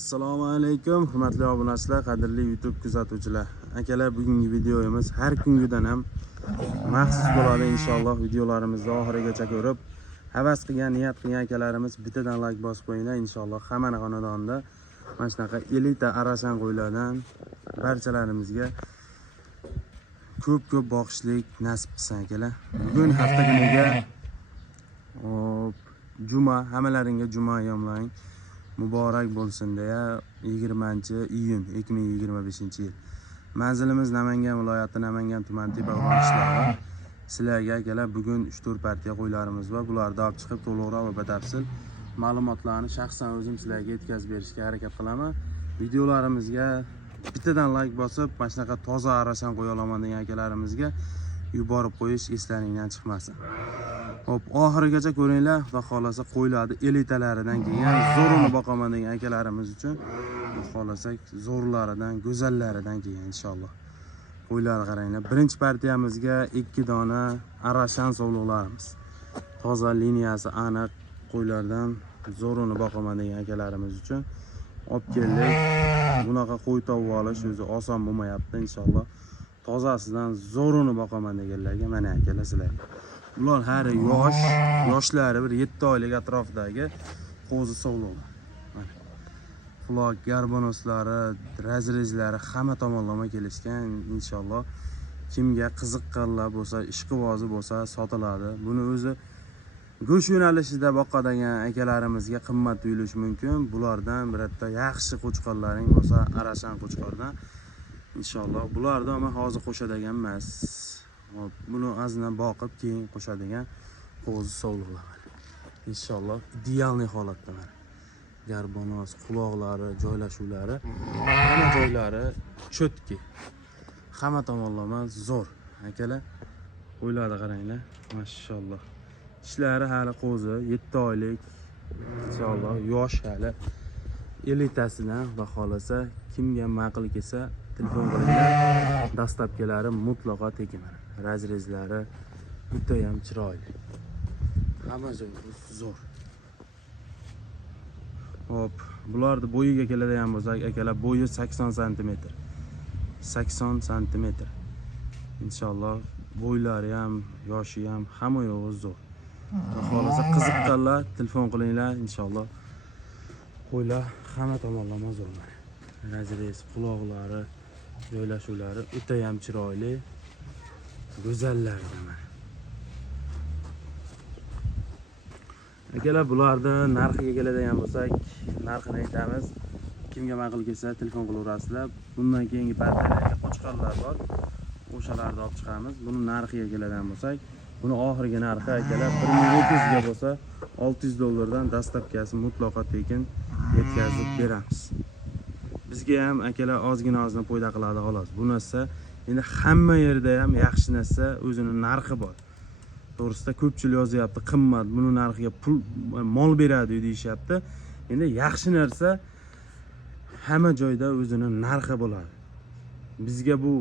Assalomu alaykum, hurmatli obunachilar, qadrli YouTube kuzatuvchilar. Akalar, bugungi videomiz har kungidan ham maxsus bo'ladi inshaalloh. Videolarimizni oxirigacha ko'rib, havas qilgan, niyat qilgan akalarimiz bittadan like bosib qo'yinglar inshaalloh. Hamma xonadonda mana shunaqa elita arashan qo'ylardan barchalarimizga ko'p boqishlik nasib qilsin akalar. Bugun hafta kuniga juma, hammalaringga juma ayyomlaring muborak bo'lsin deya 20-iyun 2025-yil. Manzilimiz Namangan viloyati, Namangan tumani Tepaquron qishlog'i. Sizlarga akalar bugun 3-4 partiya qo'ylarimiz bor. Bularni olib chiqib to'liqroq va batafsil ma'lumotlarni shaxsan o'zim sizlarga yetkazib berishga harakat qilaman. Videolarimizga bittadan like bosib, mana shunaqa toza arashan qo'ya olaman degan akalarimizga yuborib qo'yish eslaringdan chiqmasin. Hop, oxirigacha ko'ringlar, xudo xolasa qo'ylarni elitalaridan kelgan, zo'rini boqaman degan akalarimiz uchun xudo xolasak zo'rlaridan, go'zallaridan kelgan inshaalloh. Qo'ylarni qaranglar. Birinchi partiyamizga 2 dona arashan sovliqlarimiz. Toza liniyasi aniq qo'ylardan zo'rini boqaman degan akalarimiz uchun olib keldik. Bunaqa qo'y tovib olish o'zi oson bo'lmayapti inshaalloh. Tozasidan zo'rini boqaman deganlarga mana akalar sizlarga. Ular hari yoshlari bir 7 oylik atrofidagi qo'zi sovliqlar. Mana. Quloq, garbonoslari, razrezlari hamma tomonlama kelishgan inshaalloh. Kimga qiziqqanlar bo'lsa, ishqibozi bo'lsa sotiladi. Buni o'zi go'sht yo'nalishida boqadigan akalarimizga qimmat tuyulishi mumkin. Bulardan bitta yaxshi qo'chqorlaring bo'lsa, arashan qo'chqordan inshaalloh. Bularni men hozir qo'shadigan emas. Buni azdan boqib keyin qo'shadigan qo'zi sovliqlar. Inshaalloh idealniy holatda mana. Garbonos, quloqlari, joylashuvlari, hamma joylari cho'tki. Hamma tomonlama zo'r. Akalar, qo'ylarni qaranglar. Mashalloh. Ishlari hali qo'zi 7 oylik. Inshaalloh yosh hali elitasidan va xolasa kimga ma'qul kelsa telefon qilinglar. Dastlabkilari mutlaqo tekin. Razrezlari juda ham chiroyli. Hamma joyi zo'r. Hop, bularni bo'yiga keladigan bo'lsak, akalar bo'yi 80 sm. 80 sm. Inshaalloh bo'ylari ham, yoshi ham hamma yo'g'i zo'r. Xolasa qiziqqanlar telefon qilinglar inshaalloh. Qo'ylar hamma tomonlama zo'r. Razrez, quloqlari, joylashuvlari o'ta ham chiroyli. Go'zallar mana. Akalar, bularni narxiga keladigan bo'lsak, narxini aytamiz. Kimga ma'qul kelsa telefon qilaverasizlar. Bundan keyingi partiyalarga qo'chqorlar bor. O'shalarni olib chiqamiz. Buni narxiga keladigan bo'lsak, buni oxirgi narxi akalar 1200 ga bo'lsa, $600 dastlabkasi mutlaqo tekin yetkazib beramiz. Bizga ham akalar ozgina foyda qiladi xolos. Bu narsa endi hamma yerda ham yaxshi narsa o'zining narxi bor. To'g'risida ko'pchilik yozyapti, qimmat, buni narxiga pul mol beradi deyishyapti. Endi yaxshi narsa hamma joyda o'zining narxi bo'ladi. Bizga bu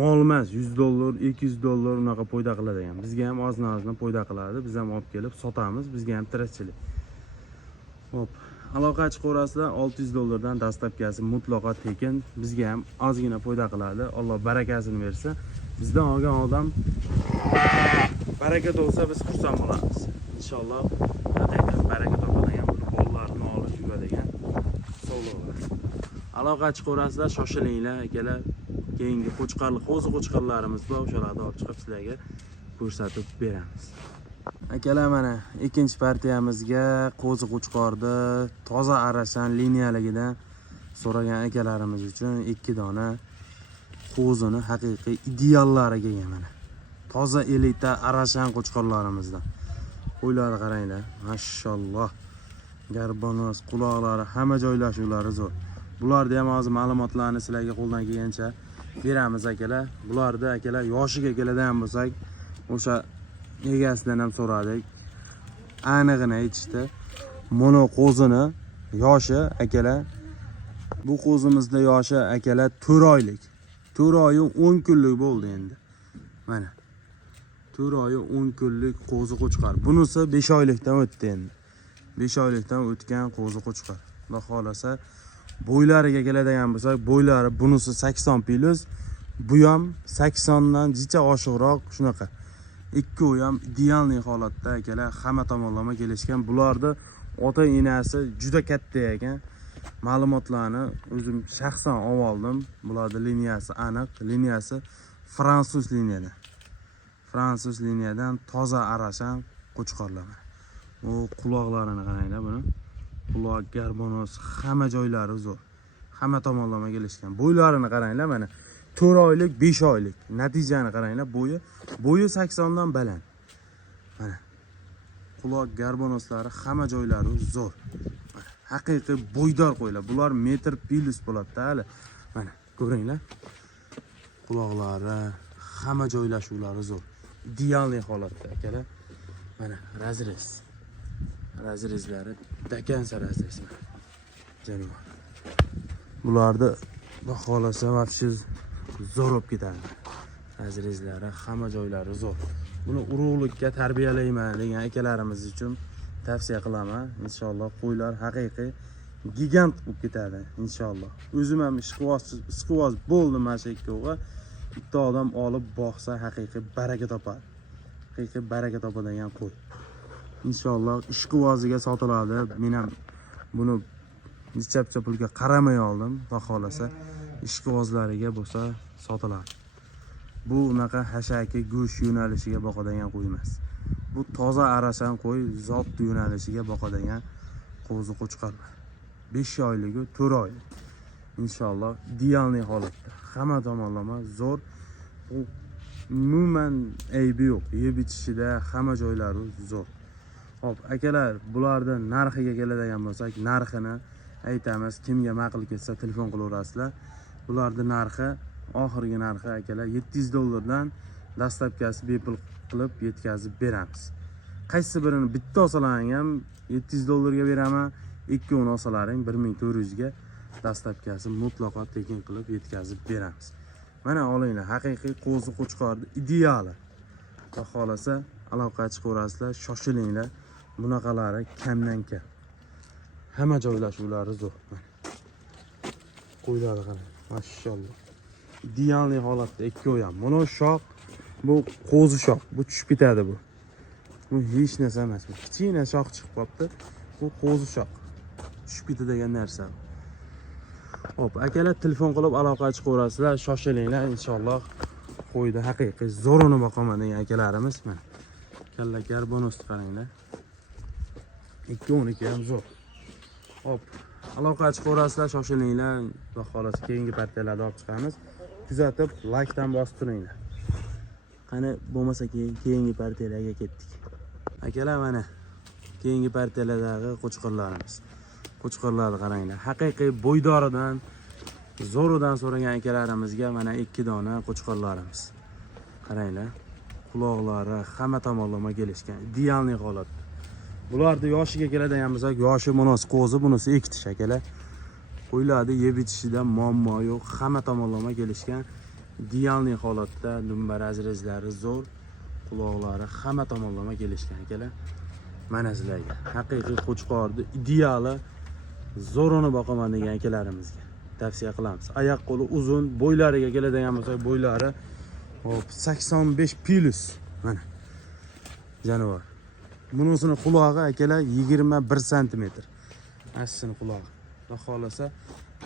mol emas, $100, $200 unaqa foyda qiladi ham. Bizga ham ozdan foyda qiladi. Biz ham olib kelib sotamiz, bizga ham tirikchilik. Hop, aloqa chiqaverasizlar, $600 dan dastlabkasi mutlaqo tekin. Bizga ham ozgina foyda qiladi. Alloh barakasini bersin. Bizdan olgan odam baraka bo'lsa biz xursand bo'lamiz. Inshaalloh haqiqatan baraka topadigan bir bolalarni olib yuradigan sovliqlar. Aloqa chiqaverasizlar, shoshilinglar akalar. Keyingi qo'chqorlarimiz bor, o'shalarni olib chiqib sizlarga ko'rsatib beramiz. Akalar, mana ikkinchi partiyamizga qo'zi qo'chqorni toza arashan liniyaligidan so'ragan akalarimiz uchun 2 dona qo'zini haqiqiy ideallariga mana. Toza elita arashan qo'chqorlarimizdan. Qo'ylarni qaranglar, mashalloh. Garbonos, quloqlari, hamma joylashuvlari zo'r. Bularni ham hozir ma'lumotlarni sizlarga qo'ldan kelgancha beramiz akalar. Bularni akalar yoshiga keladigan bo'lsak, o'sha egasidan ham so'radik. Anig'ini aytishdi. Mono qo'zini yoshi akalar, bu qo'zimizda yoshi akalar 4 oylik. 4 oy 10 kunlik bo'ldi endi. Mana. 4 oy 10 kunlik qo'zi qo'chqor. Bunisi 5 oylikdan o'tdi endi. 5 oylikdan o'tgan qo'zi qo'chqor. Xudo xolasa bo'ylariga keladigan bo'lsak, bo'ylari bunisi 80 plus, bu ham 80 dan jicha oshiqroq shunaqa. Ikkovi ham idealniy holatda akalar, hamma tomonlama kelishgan. Bularni ota enasi juda katta ekan. Ma'lumotlarni o'zim shaxsan oldim. Bularning liniyasi aniq, liniyasi fransuz liniyadan. Fransuz liniyadan toza arashan qo'chqorlar. Bu quloqlarini qaranglar buni. Quloq, garbonos, hamma joylari zo'r. Hamma tomonlama kelishgan. Bo'ylarini qaranglar mana. 4 oylik, 5 oylik. Natijani qaranglar, bo'yi 80 dan baland. Mana. Quloq, garbonoslari hamma joylari zo'r. Haqiqiy bo'ydor qo'ylar. Bular metr plus bo'ladi-da hali. Mana, ko'ringlar. Quloqlari, hamma joylashuvlari zo'r. Idealniy holatda akalar. Mana razrez. Razrezlari dakansa razrez. Janob. Bularni xohlasa vobshe zo'r bo'lib ketadi. Razrezlari, hamma joylari zo'r. Buni urug'likka tarbiyalayman degan akalarimiz uchun tavsiya qilaman. Inshaalloh qo'ylar haqiqiy gigant bo'lib ketadi inshaalloh. O'zim ham ishqivoz bo'ldim mana shu ikkoviga. Bitta odam olib boqsa haqiqiy baraka topadi. Haqiqiy baraka topadigan qo'y. Inshaalloh ishqivoziga sotiladi. Men ham buni necha pulga qaramay oldim. Xudo xolasa ishqivozlariga bo'lsa sotiladi. Bu unaqa hashaki go'sht yo'nalishiga boqadigan qo'y emas. Bu toza arashan qo'y, zot yo'nalishiga boqadigan qo'zi qo'chqorlar. 5 oylik, 4 oylik. Inshaalloh idealniy holatda. Hamma tomonlama zo'r. Umuman aybi yo'q. Yeb ichishida hamma joylari zo'r. Hop, akalar, bularning narxiga keladigan bo'lsak, narxini aytamiz. Kimga ma'qul kelsa telefon qilaverasizlar. Bularning narxi, oxirgi narxi akalar $700 dastlabkasi bepul qilib yetkazib beramiz. Qaysi birini bitta olsalaring ham $700 ga beraman, ikkovini olsalaring 1400 ga dastlabkasi mutlaqo tekin qilib yetkazib beramiz. Mana olinglar, haqiqiy qo'zi qo'chqorni ideali. Xudo xolasa aloqa chiqaverasizlar, shoshilinglar. Bunaqalari kamdan kam. Hamma joylashuvlari zo'r. Qo'ylarni qarang, mashalloh. Idealniy holatda ikkovi ham. Mana shoq, bu qo'zi shoq. Bu tushib ketadi bu. Bu hech narsa emas. Kichkina shoq chiqib qopti. Bu qo'zi shoq. Tushib ketadigan narsa. Hop, akalar telefon qilib aloqa chiqaverasizlar, shoshilinglar inshaalloh. Qo'yda haqiqiy zo'rini boqaman degan akalarimiz mana. Kalla garbonosni qaranglar. Ikkovniki ham zo'r. Hop, aloqa chiqaverasizlar, shoshilinglar. Xudo xolasa keyingi partiyalarda olib chiqamiz. Kuzatib, like-dan bosib turinglar. Qani bo'lmasa keyingi partiyalarga ketdik. Akalar mana keyingi partiyalardagi qo'chqorlarimiz. Qo'chqorlarni qaranglar. Haqiqiy bo'ydoridan, zo'ridan so'ragan akalarimizga mana 2 dona qo'chqorlarimiz. Qaranglar. Quloqlari hamma tomonlama kelishgan. Idealniy holatda. Bularni yoshiga keladigan bo'lsak, yoshi munosib qo'zi, bunisi ekitish akalar. Qo'ylarni yeb ichishida muammo yo'q, hamma tomonlama kelishgan. Idealniy holatda, dumba razrezlari zo'r, quloqlari hamma tomonlama kelishgan akalar. Mana sizlarga haqiqiy qo'chqorni ideali zo'rini boqaman degan akalarimizga tavsiya qilamiz. Oyoq qo'li uzun, bo'ylariga keladigan bo'lsak, bo'ylari 85 plus. Mana. Jonivor. Bunisini qulog'i akalar 21 cm. Asli qulog'i. Xudo xolasa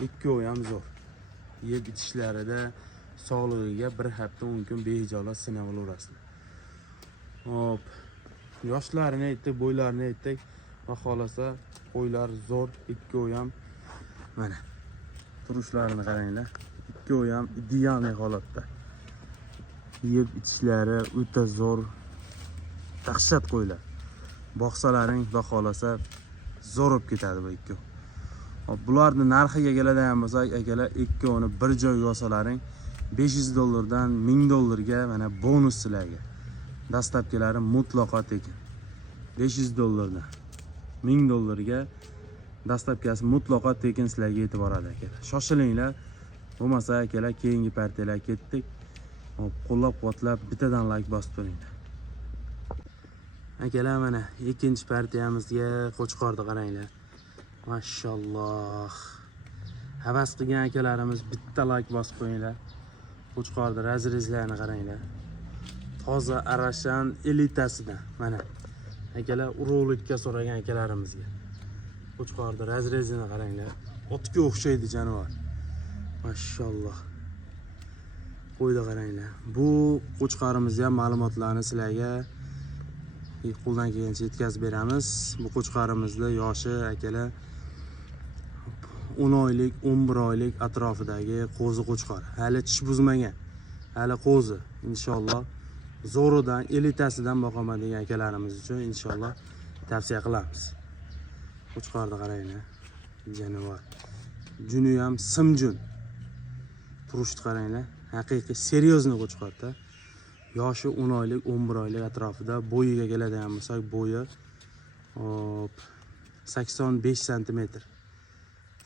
ikkovi ham zo'r. Yeb ichishlarida sog'lig'iga bir hafta 10 kun behijolat sinab olaverasizlar. Hop. Yoshlarini aytdik, bo'ylarini aytdik. Xudo xolasa qo'ylar zo'r, ikkovi ham mana. Turishlarini qaranglar. Ikkovi ham idealniy holatda. Yeb ichishlari o'ta zo'r. Dahshat qo'ylar. Boqsalaring xudo xolasa zo'r bo'lib ketadi bu ikkovi. Hop, bularning narxiga keladigan bo'lsak, akalar, ikkovini bir joyga olsalaring $500 dan $1000 ga mana bonus sizlarga. Dastlabkilari mutlaqo tekin. $500 dan $1000 ga dastlabkasi mutlaqo tekin sizlarga yetib boradi akalar. Shoshilinglar. Bo'lmasa akalar keyingi partiyalarga ketdik. Hop, qo'llab-quvvatlab bittadan like bosib turinglar. Akalar mana ikkinchi partiyamizga qo'chqorni qaranglar. Maşallah. Havas qilgan akalarimiz bitta like bosib qo'yinglar. Qo'chqorni razrezlarini qaranglar. Toza arashan elitasidan. Mana akalar urug'likka so'ragan akalarimizga. Qo'chqorni razrezini qaranglar. Otga o'xshaydi jonivor. Maşallah. Qo'ydi qaranglar. Bu qo'chqorimizni ham ma'lumotlarni sizlarga qo'ldan kelgancha yetkazib beramiz. Bu qo'chqorimizni yoshi akalar 10 oylik, 11 oylik atrofidagi qo'zi qo'chqor. Hali tish buzmagan. Hali qo'zi. Inshaalloh zo'ridan, elitasidan boqaman degan akalarimiz uchun inshaalloh tavsiya qilamiz. Qo'chqorni qaranglar. Jonivor. Juni ham simjun. Turishni qaranglar. Haqiqiy seryozni qo'chqorda. Yoshi 10 oylik, 11 oylik atrofida, bo'yiga keladigan bo'lsak, bo'yi 85 sm.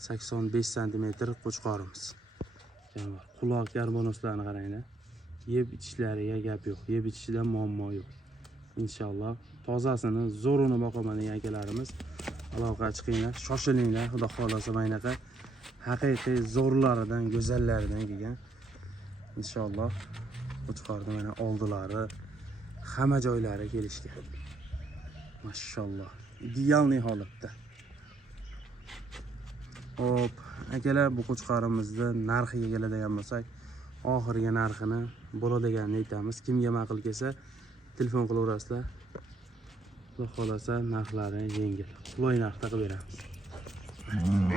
85 sm qo'chqorimiz. Quloq garbonoslarni qaranglar. Yeb ichishlariga gap yo'q. Yeb ichishida muammo yo'q. Inshaalloh tozasini, zo'rini boqaman degan akalarimiz aloqaga chiqinglar, shoshilinglar. Xudo xolasa maynaqa haqiqiy zo'rlaridan, go'zallaridan kelgan. Inshaalloh qo'chqorni mana oldilari, hamma joylari kelishgan. Maşallah. Idealniy holatda. Hop, akalar bu qo'chqorimizni narxiga keladigan bo'lsak, oxirgi narxini bo'ladiganini aytamiz. Kimga ma'qul kelsa, telefon qilaverasizlar. Xudo xolasa narxlari yengil, qulay narxda qilib beramiz.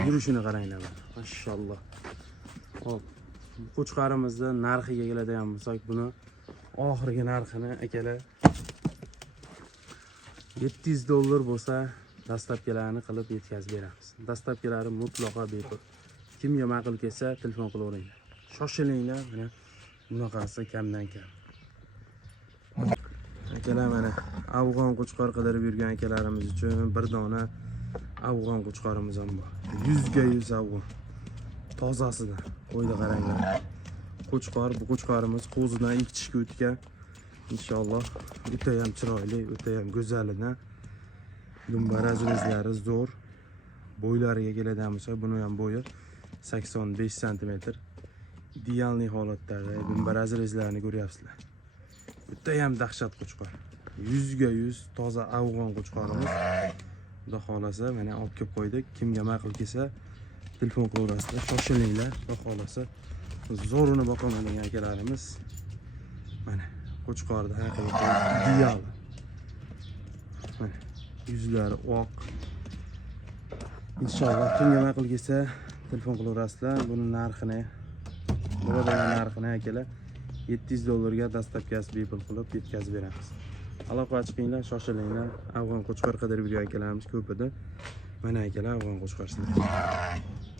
Yurishini qaranglar. Maşallah. Hop, bu qo'chqorimizni narxiga keladigan bo'lsak, buni oxirgi narxini akalar $700 bo'lsa, dastlabkilarni qilib yetkazib beramiz. Dastlabkilari mutlaqo bepul. Kimga ma'qul kelsa, telefon qilaveringlar. Shoshilinglar, mana bunaqasi kamdan kam. Akalar mana afg'on qo'chqor qidirib yurgan akalarimiz uchun bir dona afg'on qo'chqorimiz ham bor. 100% afg'on. Tozasidan. Qo'ydi qaranglar. Qo'chqor, bu qo'chqorimiz qo'zidan ilk tishga o'tgan. Inshaalloh o'ta ham chiroyli, o'ta ham go'zalidan. Dumbarazlari zo'r. Bo'ylariga keladigan bo'lsa, buni ham bo'yi 85 sm. Idealniy holatdagi dumbarazlarini ko'ryapsizlar. O'ta ham dahshat qo'chqor. 100% toza afg'on qo'chqorimiz. Xudo xolasa mana olib kelib qo'ydik. Kimga ma'qul kelsa, telefon qilaverasizlar. Shoshilinglar. Xudo xolasa zo'rini boqaman degan akalarimiz. Mana qo'chqorda haqiqiy ideal. Mana yuzlari oq. Inshaalloh kimga ma'qul kelsa, telefon qilaverasizlar. Buni narxini, bo'ladigan narxini akalar $700 ga dastlabkasi bepul qilib yetkazib beramiz. Aloqaga chiqinglar, shoshilinglar. Afg'on qo'chqor qidirib yurgan akalarimiz ko'p edi. Mana akalar afg'on qo'chqor sizlar.